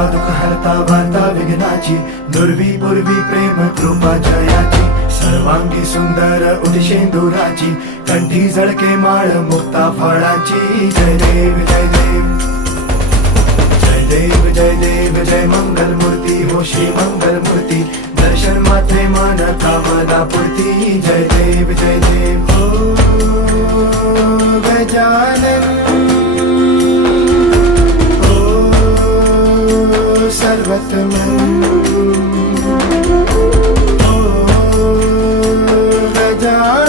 हरता दुःख हरता वार्ता विघ्नाची, दुर्वी पूर्वी प्रेम कृपा जयाची, सर्वांगी सुंदर उदिशेंदुराची, कंठी झळके माळ मुक्ता फळाची. जय देव जय देव जय देव जय देव जय मंगल मूर्ती हो श्री मंगल मूर्ती, दर्शन मात्रे मान कामना पूर्ती. जय देव जय देव हो गजानन हो सर्वतमन हो गजानन